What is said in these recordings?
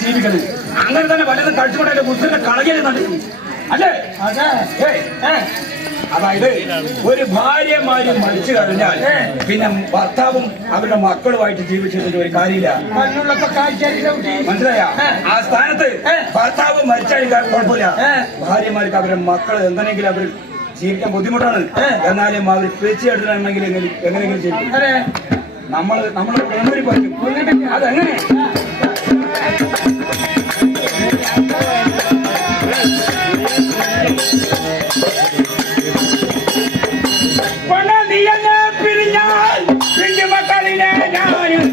ജീവിക്കുന്നത് അങ്ങനെ തന്നെ പലതും കഴിച്ചുകൊണ്ട് പുസ്തകം കളകരുന്നുണ്ട് അല്ലേ? അതായത് ഒരു ഭാര്യമാര് മരിച്ചു കഴിഞ്ഞാൽ പിന്നെ ഭർത്താവും അവരുടെ മക്കളുമായിട്ട് ജീവിച്ചിട്ട് ഒരു കാര്യമില്ല. മനസ്സിലായ? ആ സ്ഥാനത്ത് ഭർത്താവ് മരിച്ചാലും കുഴപ്പമില്ല, ഭാര്യമാർക്ക് അവരുടെ മക്കൾ എന്തെങ്കിലും അവർ ജീവിക്കാൻ ബുദ്ധിമുട്ടാണ്. എന്നാലും അവർ പിരിച്ചെടുക്കണമെങ്കിൽ എങ്ങനെയെങ്കിലും ചെയ്യും. നമ്മൾ പറ്റും. അതെങ്ങനെ? പിരിഞ്ഞാൽ പിഞ്ചു മക്കളിലെ ഞാനും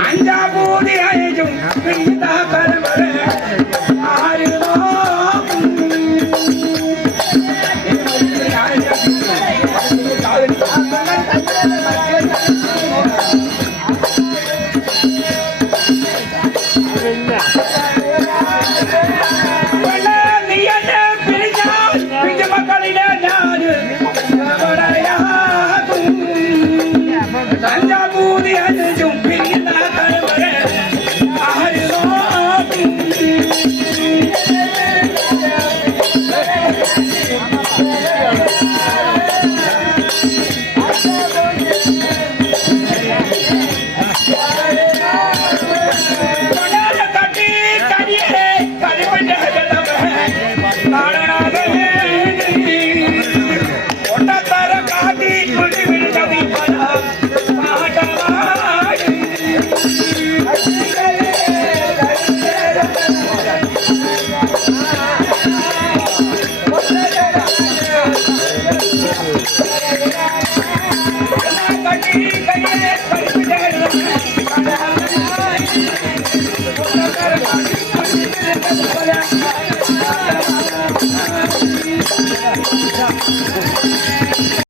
അഞ്ചാപൂതി അയച്ചും പിരിഞ്ഞാൽ ആര് Hola.